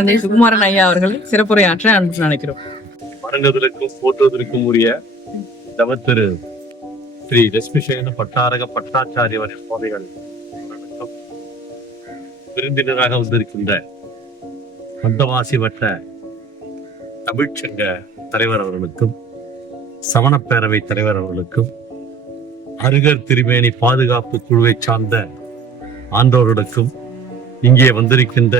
தந்தை சுகுமாரன் ஐயா அவர்கள் சிறப்புரையாற்ற அன்பு நினைக்கிறோம். வணங்குவதற்கும் போற்றுவதற்கும் உரிய தவத்திரு ஸ்ரீ லட்சுமிசேன பட்டாரக பட்டாச்சாரியவரின் போதைகள் விருந்தினராக வந்திருக்கின்ற மந்தவாசி வட்ட தமிழ்ச்சங்க தலைவர் அவர்களுக்கும் சமணப்பேரவை தலைவர் அவர்களுக்கும் அருகர் திருமேனி பாதுகாப்பு குழுவை சார்ந்த ஆண்டோர்களுக்கும் இங்கே வந்திருக்கின்ற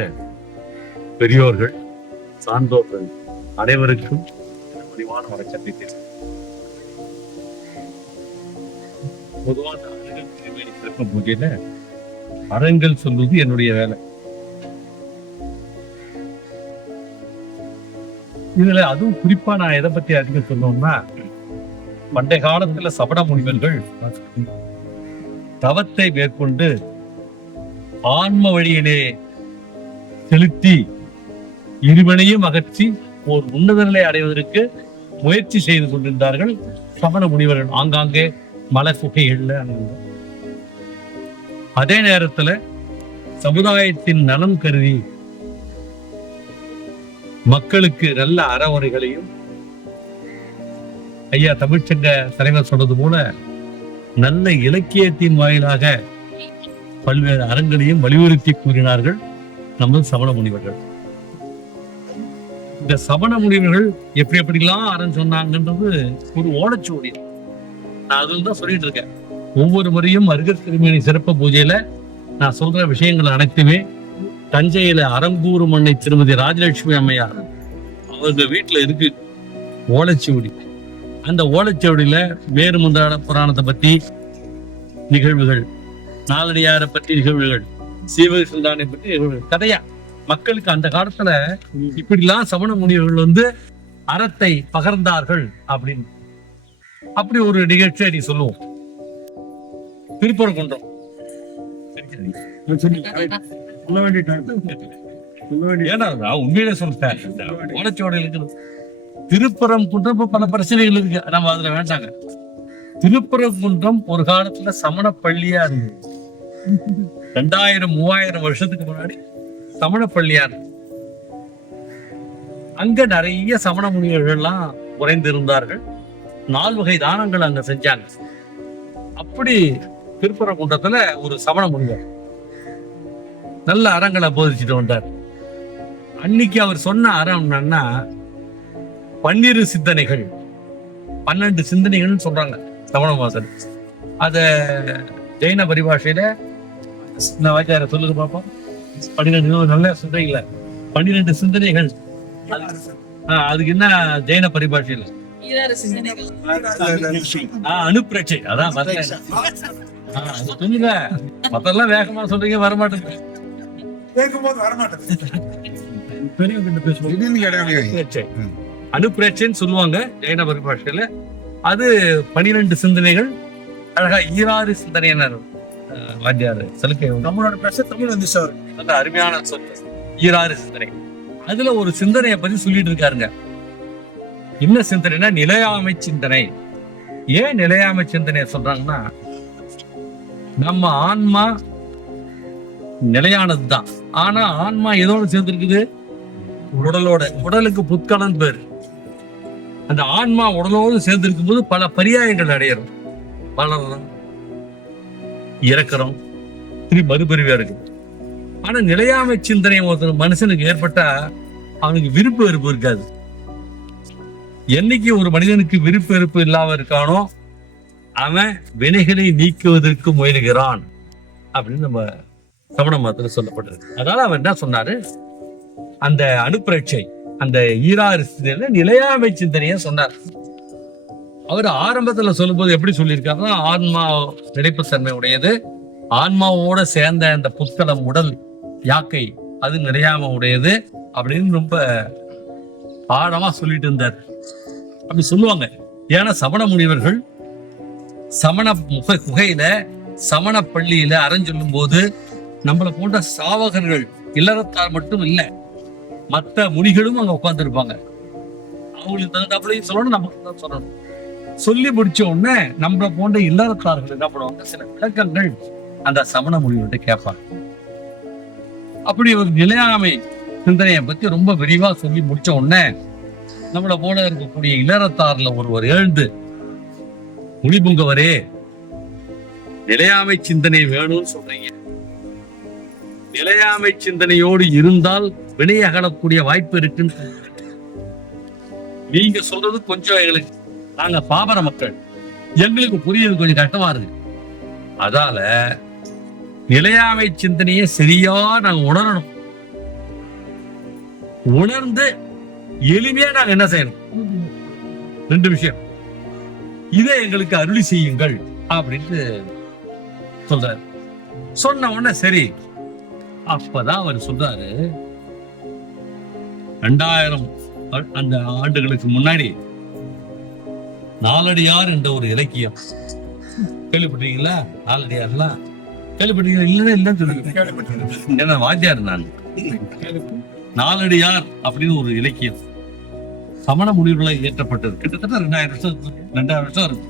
பெரியோர்கள் சான்றோர்கள் அனைவருக்கும் பணிவான வணக்கத்தை தெரிவிக்கிறேன். பொதுவாக அருகல் திருமேனி சிறப்பு பூஜையில அறங்கள் சொல்வது என்னுடைய வேலை. இதுல அதுவும் குறிப்பா நான் எதை பத்தி அதிகம் சொல்லணும்னா, பண்டைய காலத்துல சமண முனிவர்கள் தவத்தை மேற்கொண்டு ஆன்ம வழியிலே செலுத்தி இருவனையும் அகற்றி ஒரு உன்னத நிலை அடைவதற்கு முயற்சி செய்து கொண்டிருந்தார்கள் சமண முனிவர்கள். ஆங்காங்கே மலை குகைகள்ல. அதே நேரத்துல சமுதாயத்தின் நலம் கருதி மக்களுக்கு நல்ல அறவுரைகளையும் ஐயா தமிழ்ச்சங்க தலைவர் சொன்னது போல நல்ல இலக்கியத்தின் வாயிலாக பல்வேறு அறங்களையும் வலியுறுத்தி கூறினார்கள் நமது சமண முனிவர்கள். இந்த சமண முனிவர்கள் எப்படிலாம் அறம் சொன்னாங்கன்றது ஒரு ஓலைச்சுவடி. நான் அதுல தான் சொல்லிட்டு இருக்கேன். ஒவ்வொரு முறையும் அருகர் திருமேனி சிறப்பு பூஜையில நான் சொல்ற விஷயங்கள் அனைத்துமே தஞ்சையில அரங்கூர் மண்ணை திருமதி ராஜலட்சுமி அம்மையார் அவங்க வீட்டுல இருக்கு ஓலைச்சுவடி. அந்த ஓலைச்சுவடியில வேறு முந்தான புராணத்தை பத்தி நிகழ்வுகள், நாலடியாரை பற்றி நிகழ்வுகள், சீவகசிந்தானை பற்றி நிகழ்வுகள், கதையா மக்களுக்கு அந்த காலத்துல இப்படிலாம் சமண முனிவர்கள் வந்து அறத்தை பகர்ந்தார்கள் அப்படின்னு அப்படி ஒரு நிகழ்ச்சியை நீ சொல்லுவோம். திருப்பரங்குன்றம் உண்மையிலே சொல்லிட்டேன். ஓலைச்சுவடியில் இருக்குது திருப்பரங்குன்றம். பல பிரச்சனைகள் இருக்கு, நம்ம அதுல வேண்டாங்க. திருப்பரங்குன்றம் ஒரு காலத்துல சமண பள்ளியா இருந்தது. 2000-3000 வருஷத்துக்கு முன்னாடி சமண பள்ளியா இருந்தது. அங்க நிறைய சமண முனிவர்கள்லாம் குறைந்திருந்தார்கள். 4 வகை தானங்கள் அங்க செஞ்சாங்க. அப்படி திருப்பரங்குன்றத்துல ஒரு சமண முனிவர் நல்ல அறங்களை போதிச்சுட்டு வந்தார். அன்னைக்கு அவர் சொன்ன அறம் என்னன்னா 12 சிந்தனைகள், 12 சிந்தனைகள்னு சொல்றாங்க சமண வாசல். அத ஜெயின பரிபாஷையில நான் வாத்தியார சொல்லுங்க பாப்போம். 12 நல்ல சிந்தனைகள், 12 சிந்தனைகள். அதுக்கு என்ன ஜெயின பரிபாஷையில அனுப்பிரட்சை. அதான் சொல்லுங்க. மத்தெல்லாம் வேகமா சொல்றீங்க, வரமாட்டேங்குது. அனுப்பிரட்சைன்னு சொல்லுவாங்க ஜெயின பரிபாஷையில. அது 12 சிந்தனைகள். அழகா 26 சிந்தனையினர் வாத்தியார் சலுக்கை நம்மளோட பேச தமிழ் வந்து சார் நல்ல அருமையான சொல். 26 சிந்தனை. அதுல ஒரு சிந்தனையை பத்தி சொல்லிட்டு இருக்காருங்க. என்ன சிந்தனைனா நிலையாமை சிந்தனை. ஏன் நிலையாமை சிந்தனையை சொல்றாங்கன்னா, நம்ம ஆன்மா நிலையானதுதான். ஆனா ஆன்மா எதோட சேர்ந்திருக்குது? உடலோட. உடலுக்கு புத்கலன் பேரு. அந்த ஆன்மா உடலோடு சேர்ந்திருக்கும் போது பல பரியாயங்கள் அடையிறோம். வளர்றோம், இறக்குறோம், திரும்பி மறுபிரிவா இருக்கு. ஆனா நிலையாமை சிந்தனை ஒருத்தர் மனுஷனுக்கு ஏற்பட்டா அவனுக்கு விருப்பு வெறுப்பு இருக்காது. என்னைக்கு ஒரு மனிதனுக்கு விருப்பு வெறுப்பு இல்லாம இருக்கானோ அவன் வினைகளை நீக்குவதற்கு முயலுகிறான் அப்படின்னு நம்ம சமண மதத்துல சொல்லப்பட்டிருக்கு. அதனால அவன் என்ன சொன்னாரு, அந்த அனுப்பிரட்சை, அந்த 26 சிந்தனையில நிலையாமை சிந்தனைய சொன்னார். அவர் ஆரம்பத்துல சொல்லும் போது எப்படி சொல்லியிருக்காருன்னா, ஆன்மா நிலைப்புத்தன்மை உடையது, ஆன்மாவோட சேர்ந்த அந்த புத்தளம் உடல் யாக்கை அது நிலையாம உடையது அப்படின்னு ரொம்ப ஆழமா சொல்லிட்டு இருந்தார். அப்படி சொல்லுவாங்க. ஏன்னா சமண முனிவர்கள் சமண குகையில சமண பள்ளியில அறஞ்சொல்லும் போது நம்மளை போன்ற சாவகர்கள் இல்லறத்தார் மட்டும் இல்லை, மற்ற முனிகளும் அங்க உட்கார்ந்து இருப்பாங்க. அவங்களுக்கு தகுந்தாப்புலையும் சொல்லணும், நமக்கு தான் சொல்லணும். சொல்லி முடிச்ச உடனே நம்மளை போன்ற இல்லறத்தார்கள் என்ன பண்ணுவாங்க, சில விளக்கங்கள் அந்த சமண முனிவர்கிட்ட கேட்பாங்க. அப்படி ஒரு நிலையாமை சிந்தனையை பத்தி ரொம்ப விரிவா சொல்லி முடிச்ச உடனே நம்மள போல இருக்கக்கூடிய இளரத்தார்ல ஒருவர் எழுந்து, முனிபுங்கவரே, நிலையாமை சிந்தனை வேணும்னு சொல்றீங்க. நிலையாமை சிந்தனையோடு இருந்தால் வினை அகலக்கூடிய வாய்ப்பு இருக்குன்னு நீங்க சொல்றது கொஞ்சம் எங்களுக்கு, நாங்க பாமர மக்கள், எங்களுக்கு புரியுது கொஞ்சம் கஷ்டமா இருக்கு. அதால நிலையாமை சிந்தனையை சரியா நாங்க உணரணும். உணர்ந்து எளிமையா நாங்க என்ன செய்யணும்? 2 விஷயம். இதை எங்களுக்கு அருளி செய்யுங்கள் அப்படின்னு சொல்றாரு. சொன்ன உடனே சரி. அப்பதான் அவர் சொல்றாரு, 2000 அந்த ஆண்டுகளுக்கு முன்னாடி நாலடியார் என்ற ஒரு இலக்கியம் கேள்விப்பட்டீங்களா? நாலடியார்லாம் கேள்விப்பட்டீங்களா? இல்லன்னு சொல்லுங்க. ஏன்னா வாத்தியார் நான். நாலடியார் அப்படின்னு ஒரு இலக்கியம் சமண முனிவர்களை இயற்றப்பட்டது. கிட்டத்தட்ட 2000 வருஷம் இருக்கு.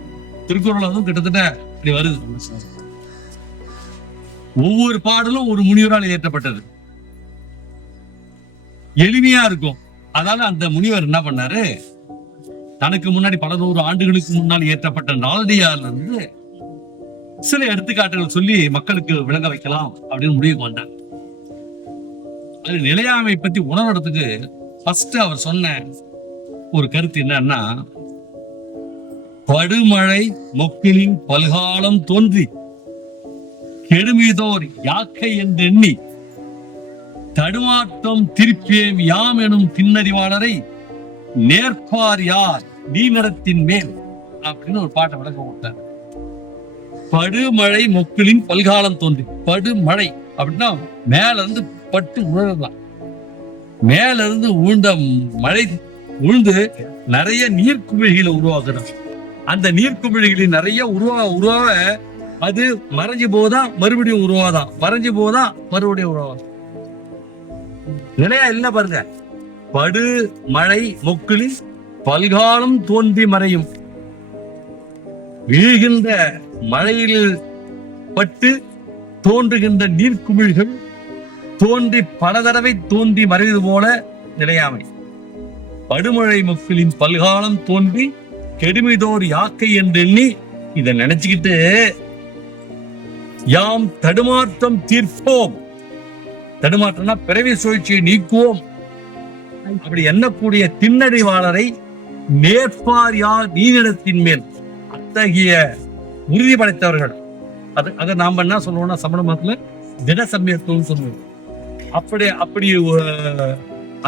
திருக்குறள் அதுவும் கிட்டத்தட்ட இப்படி வருது. ஒவ்வொரு பாடலும் ஒரு முனிவரால் இயற்றப்பட்டது. எளிமையா இருக்கும். அதனால அந்த முனிவர் என்ன பண்ணாரு, தனக்கு முன்னாடி பல 100 ஆண்டுகளுக்கு முன்னால் இயற்றப்பட்ட நாலடியார்ல இருந்து சில எடுத்துக்காட்டுகள் சொல்லி மக்களுக்கு விளங்க வைக்கலாம் அப்படின்னு முடிவுக்கு வந்தார். அது நிலையாமை பத்தி உணர்றதுக்கு ஃபர்ஸ்ட் அவர் சொன்ன ஒரு கருத்து என்னன்னா, படுமழை மொக்கிலின் பல்காலம் தோன்றி கெடுமிதோர் யாக்கை என்றெண்ணி தடுமாற்றம் திருப்பேம் யாம் எனும் திண்ணறிவாளரை நேர்பார் யார் நீ நடத்தின் மேல் அப்படின்னு ஒரு பாட்டை விளக்க கொடுத்தார். படுமழை மொக்கிலின் பல்காலம் தோன்றி, படுமழை அப்படின்னா மேல இருந்து பட்டு உழறலாம். மேல இருந்து ஊழ்ந்த மழை உழுந்து நிறைய நீர்க்குமிழிகளை உருவாக்கணும். அந்த நீர்க்குமிழிகளில் நிறைய உருவாக அது மறைஞ்சு போதா மறுபடியும் உருவாதான், மறைஞ்சு போதா மறுபடியும் உருவாதான். நிலையா இல்ல பாருங்க. படு மழை மொக்கிலின் பல்காலம் தோன்றி மறையும். வீழ்கின்ற மழையில் பட்டு தோன்றுகின்ற நீர்க்குமிழ்கள் தோன்றி பல தடவை தோன்றி மறைவது போல நிலையாமை. படுமழை மொக்கிலின் பல்காலம் தோன்றி கெடுமிதோர் யாக்கை என்றெண்ணி இதை நினைச்சுக்கிட்டு யாம் தடுமாற்றம் தீர்ப்போம். தடுமாற்றம்னா பிறவி சுழற்சியை நீக்குவோம். அப்படி எண்ணக்கூடிய திண்ணறிவாளரை நேர்பார் யார் நீரிடத்தின் மேல், அத்தகைய உறுதி படைத்தவர்கள். அதை நாம என்ன சொல்லுவோம்னா சமண மதத்துல திடசமயத்துவம் சொல்லுவோம். அப்படி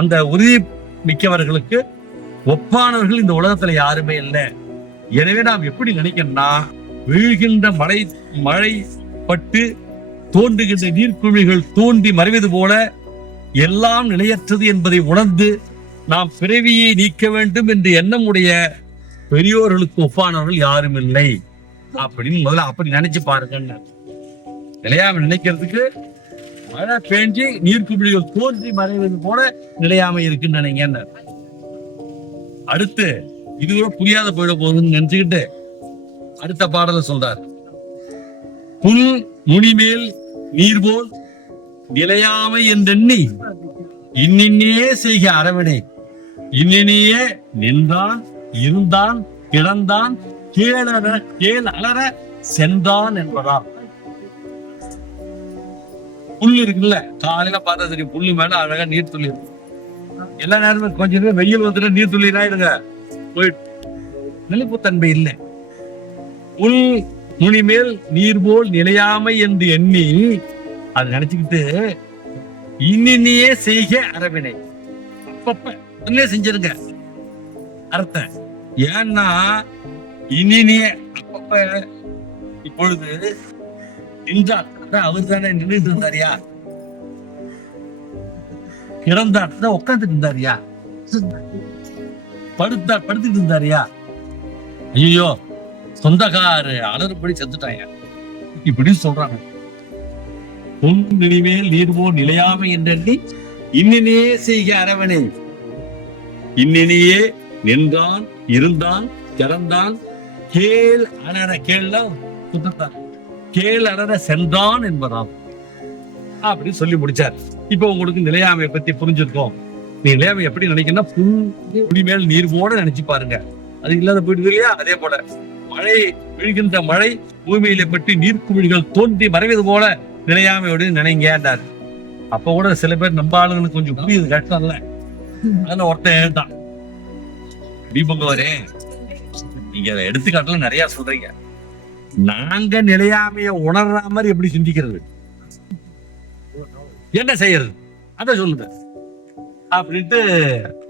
அந்த உறுதி மிக்கவர்களுக்கு ஒப்பானவர்கள் இந்த உலகத்துல யாருமே இல்லை. எனவே நாம் எப்படி நினைக்கணும்னா, வீழ்கின்ற மழை பட்டு தோன்றுகின்ற நீர்க்குமிழ்கள் தோன்றி மறைவது போல எல்லாம் நிலையற்றது என்பதை உணர்ந்து நாம் பிறவியை நீக்க வேண்டும் என்று எண்ணமுடைய பெரியோர்களுக்கு ஒப்பானவர்கள் யாரும் இல்லை அப்படின்னு முதல்ல அப்படி நினைச்சு பாருங்க. நிலையாமை நினைக்கிறதுக்கு மழை பெஞ்சு நீர்க்குமிழிகள் தோன்றி மறைவது போல நிலையாமை இருக்குன்னு நினைங்க. அடுத்து இது கூட புரியாத போயிட போகுதுன்னு நினைச்சுக்கிட்டு அடுத்த பாடல சொல்றார். புல் நுனிமேல் நீர் போல் நிலையாமை என்றெண்ணி இன்னின்னே செய்க அரவணை, இன்னினையே நின்றான் இருந்தான் கிடந்தான் கேள் அலற சென்றான் என்பதால். புல் இருக்குல்ல, காலையில பார்த்தா தெரியும், புல்லு மேல அழகா நீர் துளி இருக்கும். எல்லா நேரமும் கொஞ்சம் நேரம் வெயில் வந்துட்டு நீர் துளி ஆயிடுங்க, போயிட்டு நிலைப்புத்தன்மை இல்லை. புல் நுனிமேல் நீர் போல் நிலையாமை என்று எண்ணி அதை நினைச்சுக்கிட்டு இன்னினையே செய்க அரவினை, அப்பப்ப உடனே செஞ்சிருங்க அர்த்தம். ஏன்னா இன்னினையே அப்பப்ப இப்பொழுது நின்றார், அவர் தானே நின்றுட்டு இருந்தாரியா, கிடந்தார் உட்காந்துட்டு இருந்தாரியா, படுத்துட்டு இருந்தாரியா, ஐயோ சொந்தக்காரு அலறுபடி செத்துட்டாங்க இப்படி சொல்றாங்க. நினைமேல் நீர்போ நிலையாமை என்றெண்ணி இன்னினையே செய்க அரவணை, இன்னினையே நின்றான் இருந்தான் கிடந்தான் கேள் அலற, கேள் அலற சென்றான் என்பதாம் அப்படி சொல்லி முடிச்சார். இப்ப உங்களுக்கு நிலையாமையை பத்தி புரிஞ்சிருக்கோம். நீ நிலையாமை எப்படி நினைக்கணும்னா புல் மேல் நீர் போட நினைச்சு பாருங்க. அது இல்லாத போயிடுது இல்லையா? அதே போல மழை விழுகின்ற மழை பூமியில பற்றி நீர்க்குமிழ்கள் தோன்றி மறைவது போல நிலையாமையோடு நினைங்கன்றார். அப்ப கூட சில பேர் நம்ம ஆளுங்களுக்கு கொஞ்சம் புரியுது, கஷ்டம் இல்ல. அதுல ஒருத்தன் தான் தீபங்கவரே, நீங்க எடுத்துக்காட்டுல நிறைய சொல்றீங்க, நாங்க நிலையாமைய உணர்ற மாதிரி எப்படி சிந்திக்கிறது, என்ன செய்யறது, அத சொல்லுங்க அப்படின்ட்டு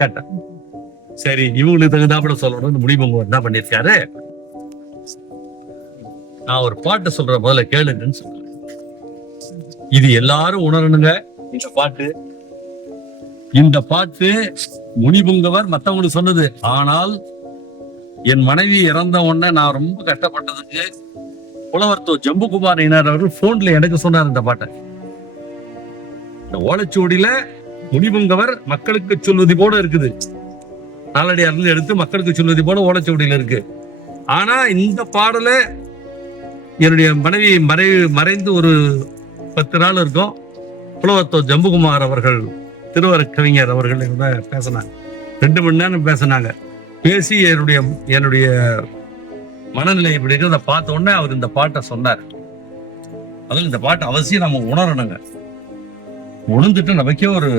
கேட்டேன். சரி, இவங்களுக்கு தகுந்தாப்பட சொல்லணும்னு முடிவு என்ன பண்ணிருக்காரு, நான் ஒரு பாட்டு சொல்ற முதல்ல கேளுங்கன்னு சொல்றேன். இது எல்லாரும் உணரணுங்க. இந்த பாட்டு முனிபுங்கவர் மத்தவங்களுக்கு சொன்னது. ஆனால் என் மனைவி இறந்த உடனே நான் ரொம்ப கஷ்டப்பட்டதுக்கு புலவர்த்தோ ஜம்புகுமார் அவர்கள் போன்ல எனக்கு சொன்னார் இந்த பாட்டை. இந்த ஓலைச்சுவடியில முனிபுங்கவர் மக்களுக்கு சொல்வதி போல இருக்குது, நாலடியார்ல எடுத்து மக்களுக்கு சொல்வதி போல ஓலைச்சுவடியில இருக்கு. ஆனா இந்த பாடல என்னுடைய மனைவி மறைந்து ஒரு 10 நாள் இருக்கும். புலவர்த்தோ ஜம்புகுமார் அவர்கள், திருவர கவிஞர் அவர்கள் பேசினாங்க. 2 மணி நேரம் பேசினாங்க. பேசி என்னுடைய மனநிலை இப்படி இருக்கிறத பார்த்த உடனே அவர் இந்த பாட்டை சொன்னார். அதில் இந்த பாட்டை அவசியம் நம்ம உணரணுங்க. உணர்ந்துட்டு நமக்கே ஒரு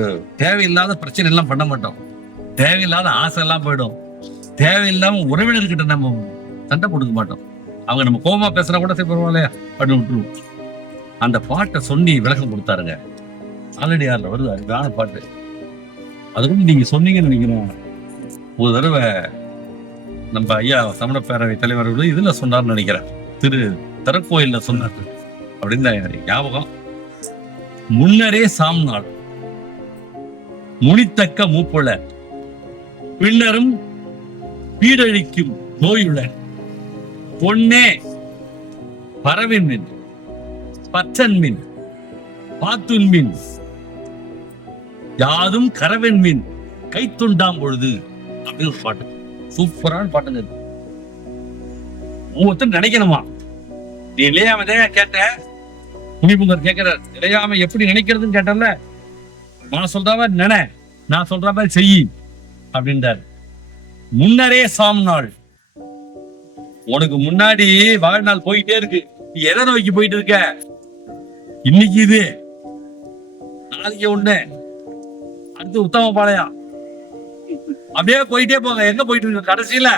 தேவையில்லாத பிரச்சனை எல்லாம் பண்ண மாட்டோம், தேவையில்லாத ஆசை எல்லாம் போயிடும், தேவையில்லாம உறவினர்கிட்ட நம்ம சண்டை கொடுக்க மாட்டோம். அவங்க நம்ம கோபமா பேசுனா கூட சரி பரவாயில்லையா அப்படின்னு விட்டுருவோம். அந்த பாட்டை சொல்லி விளக்கம் கொடுத்தாருங்க. ஆல்ரெடி யாரில் வருது, அதுக்கான பாட்டு. அது கூட நீங்க சொன்னீங்கன்னு நினைக்கிறோம். ஒரு தடவை நம்ம ஐயா சமண பேரவை தலைவர்கள் இதுல சொன்னார்னு நினைக்கிறேன், திருக்கோயில்ல சொன்னார் அப்படின்னு ஞாபகம். முன்னரே சாம்நாள் முனித்தக்க மூப்புல பின்னரும் பீடழிக்கும் நோயுள்ள பொன்னே பரவின் மின் பச்சன் மின் பாத்துன் மின் யாதும் கரவென் மின் கைத்துண்டாம் பொழுது அப்படின்னு ஒரு பாட்டு. சூப்பரான பாட்டுங்க. ஒவ்வொருத்தரும் நினைக்கணுமா, நீ நிலையாம கேட்ட முனிபுங்கர் கேட்கிறார், நிலையாம எப்படி நினைக்கிறதுன்னு கேட்டல, நான் சொல்ற மாதிரி நினை, நான் சொல்ற மாதிரி செய் அப்படின்றார். முன்னரே சாம்நாள், உனக்கு முன்னாடி வாழ்நாள் போயிட்டே இருக்கு, நீ எதை நோக்கி போயிட்டு இருக்க, இன்னைக்கு இது, நாளைக்கு ஒண்ணு, அடுத்து உத்தம பாளையம், அப்படியே போயிட்டே போங்க. எங்க போயிட்டு இருக்க, கடைசியில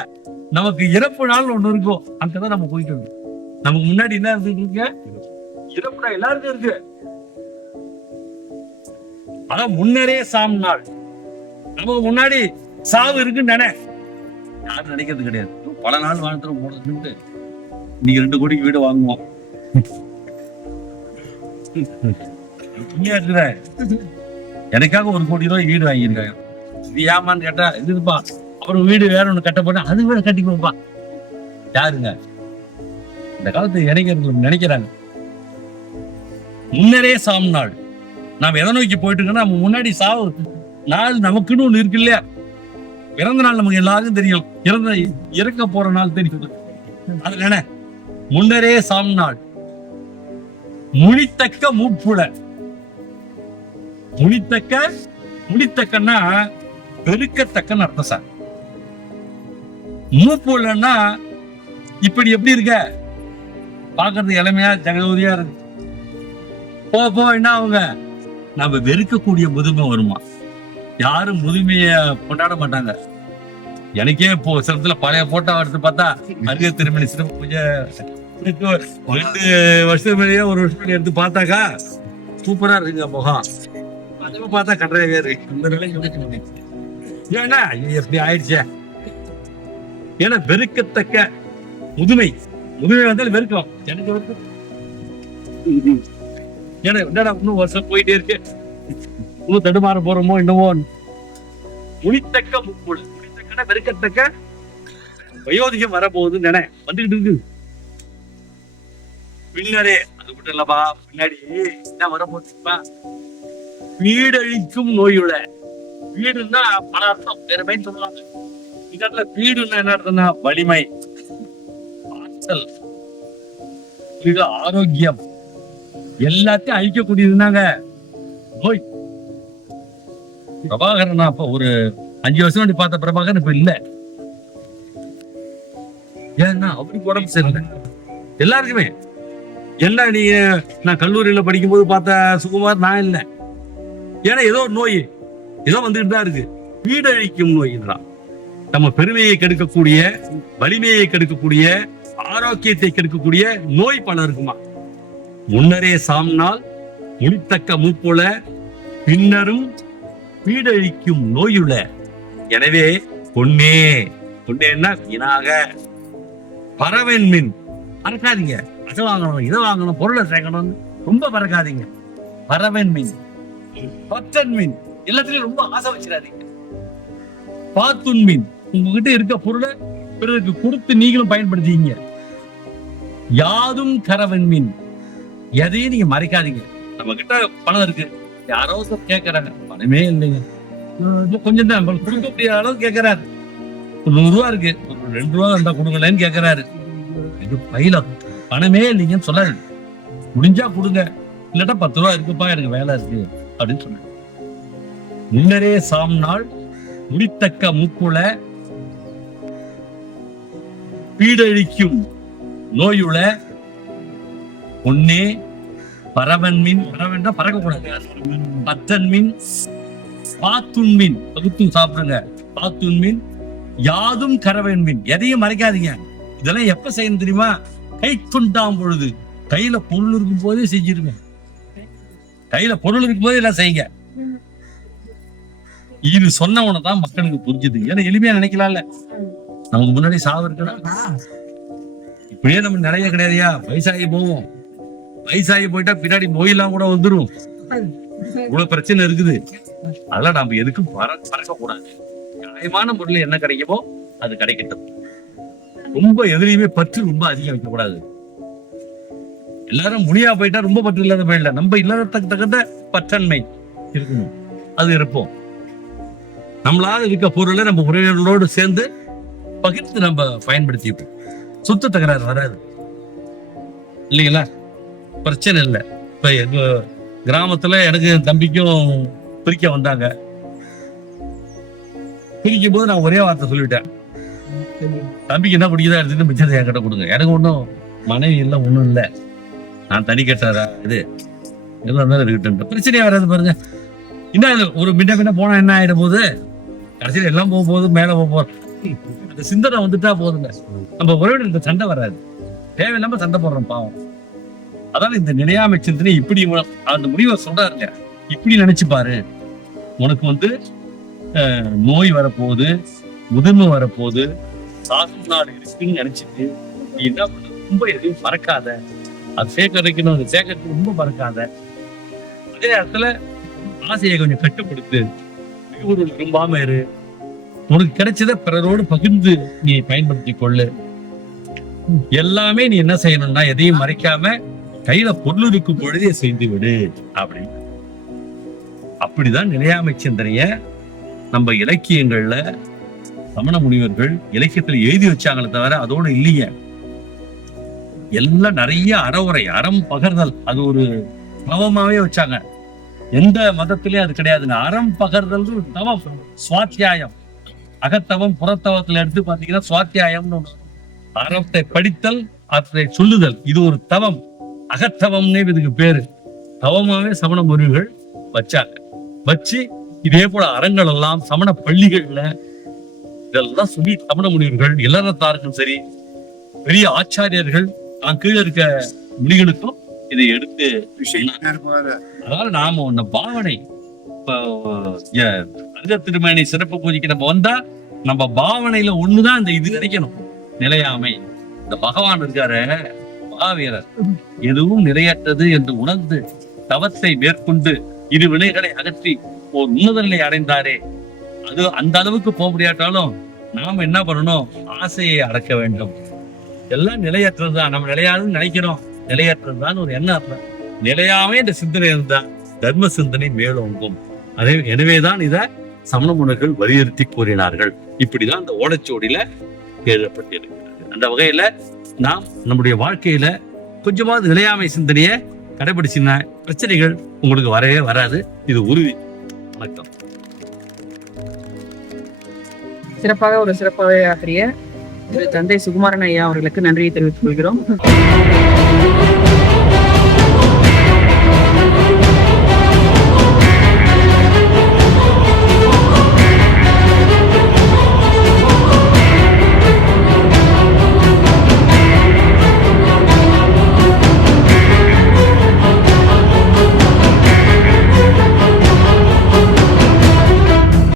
நமக்கு இறப்பு நாள் ஒண்ணு இருக்கும், அங்கதான் நம்ம போயிட்டு இருக்கோம். நமக்கு முன்னாடி என்ன இருக்கு, இறப்பு நாள் எல்லாருக்கும் இருக்கு. அதான் முன்னரே சாம் நாள், நமக்கு முன்னாடி சாவு இருக்குன்னு நினை, யாரும் நினைக்கிறது கிடையாது. பல நாள் வாழ்த்துறோம் போனதுன்ட்டு நீங்க 2 கோடிக்கு வீடு வாங்குவோம். எனக்காக 1 கோடி ரூபாய் வீடு வாங்கியிருக்காங்க. இது ஏமான்னு கேட்டா இதுப்பா, அப்புறம் வீடு வேற ஒண்ணு கட்ட போனா அது வேற கட்டிக்குவோம்ப்பா. யாருங்க இந்த காலத்து இளைஞர்கள் நினைக்கிறாங்க. முன்னரே சாம் நாள், நாம எதை நோக்கி போயிட்டு இருக்கோம்னா நம்ம முன்னாடி சாவு நாள் நமக்குன்னு ஒண்ணு இருக்கு இல்லையா. பிறந்த நாள் நமக்கு எல்லாருக்கும் தெரியும், இறக்க போற நாள் தெரியும். அதுல முன்னரே சாம் நாள் முனித்தக்க மூப்புல, முடித்தக்கன்னா பெருக்கத்தக்கன்னு அர்த்தம் சார். மூப்புலன்னா இப்படி எப்படி இருக்க, பாக்குறது இளமையா ஜகதூரியா இருக்கு, போ என்ன அவங்க நம்ம வெறுக்கக்கூடிய முதுமை வருமா. யாரும் முதுமைய கொண்டாட மாட்டாங்க. எனக்கே இப்போ சிலத்துல பழைய போட்டோ எடுத்து பார்த்தா அருகே திருமணி சிறப்பு பூஜை 2 வருஷத்துக்கு மேலேயே 1 வருஷம் எடுத்து பார்த்தாக்கா சூப்பரா இருக்குங்க முகம். அதுவும் பார்த்தா கட்டுறவே இருக்கு. இந்த நிலைக்கு ஏன்னா எப்படி ஆயிடுச்சே. ஏன்னா வெறுக்கத்தக்க முதுமை வந்தாலும் வெறுக்கும். எனக்கு வெறுக்கும். ஏன்னா என்னடா இன்னும் வருஷம் போயிட்டே இருக்கு, இன்னும் தடுமாற போறோமோ என்னவோ. முனித்தக்க முப்பொழு, முனித்தக்கன வெறுக்கத்தக்க வயோதிகம் வரப்போகுது நினை வந்துகிட்டு இருக்கு. பின்னரே அது மட்டும் இல்லப்பா, பின்னாடி என்ன வரப்போச்சுப்பா, வீடழிக்கும் நோயுள்ள. வீடுன்னா பல அர்த்தம், வேற சொல்லுவாங்க. இந்த இடத்துல வீடுன்னா என்ன அர்த்தம்னா வலிமை, ஆற்றல், ஆரோக்கியம் எல்லாத்தையும் அழிக்கக்கூடியதுனாங்க நோய். பிரபாகரன் அப்ப ஒரு 5 வருஷம் முன்னாடி பார்த்த பிரபாகரன் இப்ப இல்ல. ஏன்னா அவருக்கு உடம்பு சரியில்லை. எல்லாருக்குமே என்ன, நீங்க நான் கல்லூரியில படிக்கும் போது பார்த்த சுகுமார் நான் இல்லை. ஏன்னா ஏதோ ஒரு நோய் ஏதோ வந்துட்டு தான் இருக்கு. வீடழிக்கும் நோய்ன்றான். நம்ம பெருமையை கெடுக்கக்கூடிய, வலிமையை கெடுக்கக்கூடிய, ஆரோக்கியத்தை கெடுக்கக்கூடிய நோய் பல இருக்குமா. முன்னரே சாம்னால் முடித்தக்க மூப்போல பின்னரும் வீடழிக்கும் நோயுள்ள. எனவே பொன்னே, பொன்னேன்னா வீணாக பறவன் மின் பறக்காதீங்க. அதை வாங்கணும், இதை வாங்கணும், பொருளை சேர்க்கணும், ரொம்ப பறக்காதீங்க. பறவன் மின், பற்றன் மின், எல்லாத்துலயும் ரொம்ப ஆசை வச்சிடாதீங்க. பாத்துன் மின், உங்ககிட்ட இருக்க பொருளை பிறருக்கு கொடுத்து நீங்களும் பயன்படுத்திங்க. யாதும் கரவன் மின், எதையும் நீங்க மறைக்காதீங்க. நம்ம கிட்ட பணம் இருக்கு, யாரோ கேட்கறாங்க, பணமே இல்லைங்க, கொஞ்சம் தான் கொடுக்க முடியாத அளவு கேட்கறாரு. 100 ரூபா இருக்கு, ஒரு 2 ரூபா இருந்தா கொடுக்கலன்னு கேட்கறாரு. இது பையில பணமே இல்லைங்கன்னு சொல்லாது. முடிஞ்சா கொடுங்க, இல்லாட்டா 10 ரூபா இருக்குப்பா, எனக்கு வேலை இருக்கு அப்படின்னு சொன்ன. முன்னரே சாம்னால் முடித்தக்க மூக்குல பீடழிக்கும் நோயுள்ள பொன்னே பறவன் மீன். பறவன் தான் பறக்கக்கூடாது. பத்தன் மீன், பாத்துன் மீன், பகுத்தும் சாப்பிடுங்க. பாத்துன் மீன், யாதும் கரவன் மீன், எதையும் மறைக்காதீங்க. இதெல்லாம் எப்ப செய்யணும் தெரியுமா? கை துண்டாம் பொழுது, கையில பொருள் இருக்கும் போதே செஞ்சிருங்க. கையில பொருள் இருக்கும் போதே எல்லாம் செய்யுங்க. இது சொன்னவன தான் மக்களுக்கு புரிஞ்சுது. ஏன்னா எளிமையா நினைக்கலாம்ல, நமக்கு முன்னாடி சாவு இருக்கலாம், இப்படியே நம்ம நிறைய கிடையாதுயா. வயசாகி போவோம், வயசாகி போயிட்டா பின்னாடி நோயெல்லாம் கூட வந்துடும். இவ்வளவு பிரச்சனை இருக்குது. அதெல்லாம் நாம எதுக்கும் பறக்க கூடாது. நியாயமான முறையில் என்ன கிடைக்குமோ அது கிடைக்கட்டும். ரொம்ப எதிரையுமே பற்று ரொம்ப அதிகம் வைக்க கூடாது. எல்லாரும் முனியா போயிட்டா ரொம்ப பற்று இல்லாத போயிடல. நம்ம இல்லாததுக்கு தகுந்த பற்றன்மை இருக்கணும், அது இருப்போம். நம்மளால இருக்க பொருளை நம்ம உறவினர்களோடு சேர்ந்து பகிர்ந்து நம்ம பயன்படுத்திப்போம். சுத்த தகராறு வராது இல்லைங்களா? பிரச்சனை இல்லை. இப்ப எங்க கிராமத்துல எனக்கு என் தம்பிக்கும் பிரிக்க வந்தாங்க. பிரிக்கும் போது நான் ஒரே வார்த்தை சொல்லிட்டேன், தம்பிக்கு என்ன பிடிக்குதா எடுத்துட்டு மிச்சத்தை என்கிட்ட கொடுங்க. எனக்கு ஒன்றும் மனைவி இல்லை, ஒன்றும் இல்லை, நான் தனி கட்டாரா, இது எல்லாம் இருந்தாலும் இருக்கட்டும், பிரச்சனையா வராது பாருங்க. இன்னும் ஒரு மின்ன போனா என்ன ஆயிடும் போது, கடைசியில் எல்லாம் போக போகுது, மேல போக அந்த சிந்தனை வந்துட்டா போதுங்க. நம்ம உறவினருக்கு சண்டை வராது, தேவையில்லாம சண்டை போடுறோம் பாவம். அதான் இந்த நிலையாமை சிந்தனை. இப்படி அந்த முடிவை சொல்றாருங்க, இப்படி நினைச்சு பாரு, உனக்கு நோய் வரப்போகுது, முதுமை வரப்போகுது, சாகும் நாள் இருக்குன்னு நினைச்சிட்டு நீ என்ன பண்ண, ரொம்ப எதையும் மறக்காத. அது சேகரிக்கணும், அது சேகரிக்க ரொம்ப மறக்காத. அதே நேரத்துல ஆசையை கொஞ்சம் கட்டுப்படுத்து, ஒரு விரும்பாம இரு. உனக்கு கிடைச்சத பிறரோடு பகிர்ந்து நீ பயன்படுத்தி கொள்ளு. எல்லாமே நீ என்ன செய்யணும்னா எதையும் மறைக்காம கையில பொருள் இருக்கும் பொழுதே செய்து விடு அப்படின்னு. அப்படிதான் நிலையாமை சிந்தனைய நம்ம இலக்கியங்கள்ல சமண முனிவர்கள் இலக்கியத்துல எழுதி வச்சாங்களே தவிர அதோட இல்லைங்க. எல்லாம் நிறைய அறவுரை, அறம் பகர்தல், அது ஒரு தவமாவே வச்சாங்க. எந்த மதத்திலயும் அது கிடையாதுங்க. அறம் பகர்தல் தவம், சுவாத்தியாயம். அகத்தவம் புறத்தவத்துல எடுத்து பாத்தீங்கன்னா சுவாத்தியாயம்னு ஒண்ணு. அறத்தை படித்தல், அதை சொல்லுதல், இது ஒரு தவம். அகத்தவம்னே இதுக்கு பேரு. தவமாவே சமண முனிவர்கள் வச்சாங்க. வச்சு இதே போல அறங்கள் எல்லாம் சமண பள்ளிகள்ல இதெல்லாம் சொல்லி சமண முனிவர்கள் இல்லறத்தாருக்கும் சரி, பெரிய ஆச்சாரியர்கள் தான் கீழே இருக்க முனிகளுக்கும் இதை எடுத்து அதனால நாம ஒன்ன பாவனை, திருமணி சிறப்பு பூஜைக்கு நம்ம வந்தா நம்ம பாவனையில ஒண்ணுதான் இந்த இது நினைக்கணும், நிலையாமை. இந்த பகவான் இருக்காரு மகாவீரர், எதுவும் நிறையற்றது என்று உணர்ந்து தவத்தை மேற்கொண்டு இரு வினைகளை அகற்றி ஒரு உன்னத நிலை அடைந்தாரே. அது அந்த அளவுக்கு போக முடியாட்டாலும் நாம என்ன பண்ணணும், ஆசையை அடக்க வேண்டும். எல்லாம் நிலையற்றதுதான், நம்ம நிலையாதுன்னு நினைக்கிறோம், நிலையற்றதுதான் ஒரு எண்ணம். நிலையாமே இந்த சிந்தனை இருந்தா தர்ம சிந்தனை மேலோங்கும். எனவேதான் இத சமண முனிவர்கள் வலியுறுத்தி கூறினார்கள். இப்படிதான் இந்த ஓலைச்சுவடியில எழுதப்பட்டிருக்கிறது. அந்த வகையில நாம் நம்முடைய வாழ்க்கையில கொஞ்சமாவது நிலையாமை சிந்தனையை கடைபிடிச்சினா பிரச்சனைகள் உங்களுக்கு வரவே வராது. இது உறுதி. வணக்கம். சிறப்பாக ஒரு சிறப்பாக ஆற்றிய திரு தந்தை சுகுமாரன் ஐயா அவர்களுக்கு நன்றியை தெரிவித்துக் கொள்கிறோம்.